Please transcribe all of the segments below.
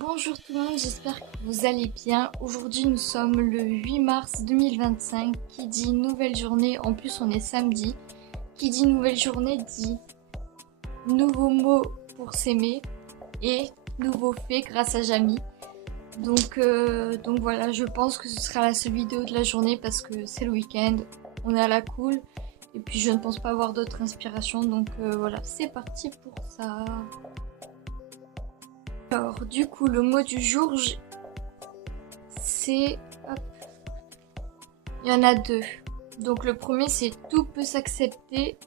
Bonjour tout le monde, j'espère que vous allez bien. Aujourd'hui nous sommes le 8 mars 2025. Qui dit nouvelle journée, en plus on est samedi. Qui dit nouvelle journée dit nouveaux mots pour s'aimer et nouveaux faits grâce à Jamy. Donc voilà, je pense que ce sera la seule vidéo de la journée parce que c'est le week-end, on est à la cool. Et puis je ne pense pas avoir d'autres inspirations, donc voilà, c'est parti pour ça. Alors, du coup, le mot du jour, c'est... hop, il y en a deux. Donc le premier, c'est tout peut s'accepter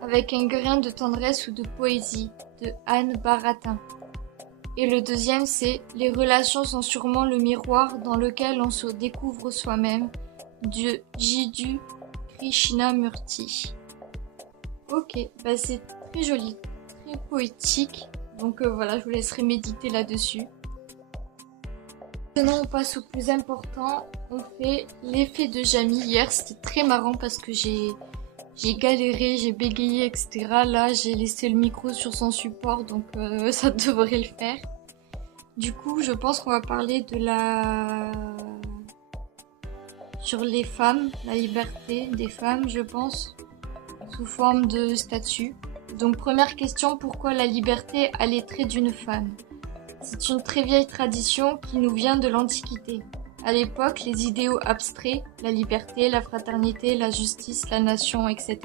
avec un grain de tendresse ou de poésie, de Anne Baratin. Et le deuxième, c'est les relations sont sûrement le miroir dans lequel on se découvre soi-même, de Jiddu Krishnamurti. Ok, bah c'est très joli, très poétique. Donc voilà, je vous laisserai méditer là-dessus. Maintenant, on passe au plus important. On fait l'effet de Jamy. Hier, c'était très marrant parce que j'ai galéré, j'ai bégayé, etc. Là, j'ai laissé le micro sur son support, donc ça devrait le faire. Du coup, je pense qu'on va parler de sur les femmes, la liberté des femmes, je pense, sous forme de statut. Donc première question, pourquoi la liberté a les traits d'une femme? C'est une très vieille tradition qui nous vient de l'Antiquité. À l'époque, les idéaux abstraits, la liberté, la fraternité, la justice, la nation, etc.,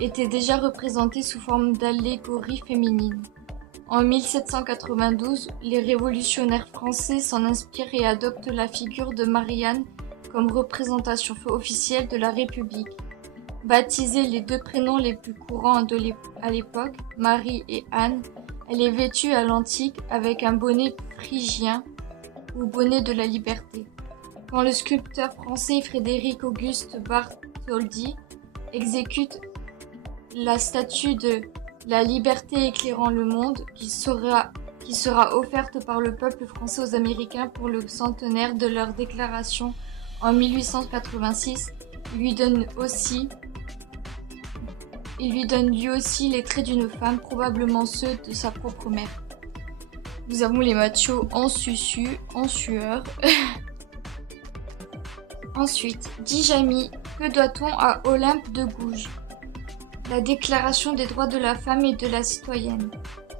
étaient déjà représentés sous forme d'allégories féminines. En 1792, les révolutionnaires français s'en inspirent et adoptent la figure de Marie-Anne comme représentation officielle de la République. Baptisée les deux prénoms les plus courants à l'époque, Marie et Anne, elle est vêtue à l'antique avec un bonnet phrygien ou bonnet de la liberté. Quand le sculpteur français Frédéric Auguste Bartholdi exécute la statue de la liberté éclairant le monde qui sera offerte par le peuple français aux Américains pour le centenaire de leur déclaration en 1886, il lui donne lui aussi les traits d'une femme, probablement ceux de sa propre mère. Nous avons les machos en susu, en sueur. Ensuite, dit Jamy, que doit-on à Olympe de Gouges? La Déclaration des droits de la femme et de la citoyenne.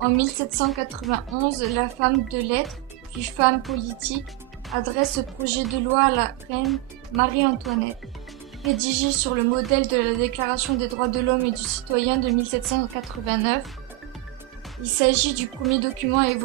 En 1791, la femme de lettres, puis femme politique, adresse ce projet de loi à la reine Marie-Antoinette. Rédigé sur le modèle de la Déclaration des droits de l'homme et du citoyen de 1789, il s'agit du premier document à évoquer